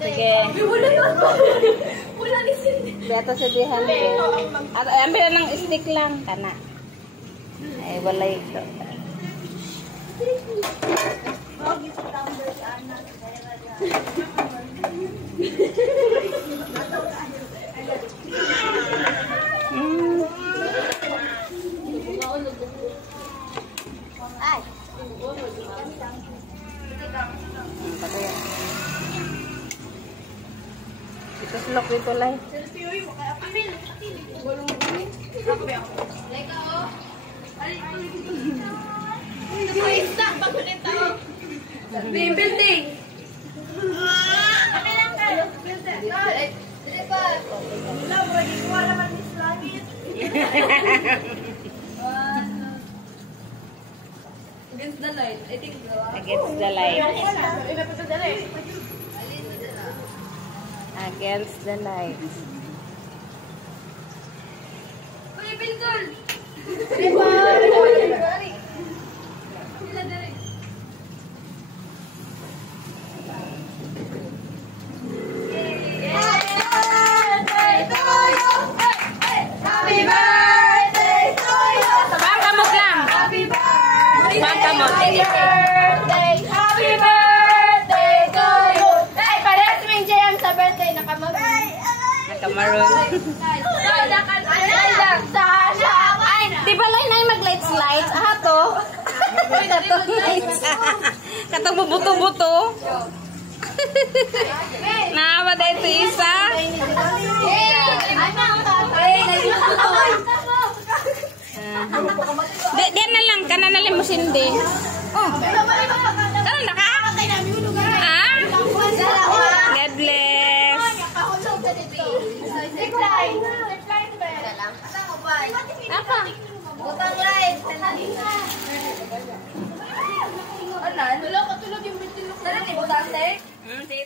Sige. Beto sabihan ko. Ambil ng stick lang. Kana. Ay, wala ito. Ay. Ito slok dito lang. Building. Against the light. I think against the light. Against the light. Uy, Bilgol! Kamaroon. Di ba lang na mag-lights-lights? Aha to. Katong bubuto-buto. Naawa na ito isa. Diyan na lang. Kanan na lang mo sindi. Oh. Kanan na ka? Ah? God bless. Apa? Butang light. Anan? Wala ka tulog yung bitin. Tara, ibutang light. Sige,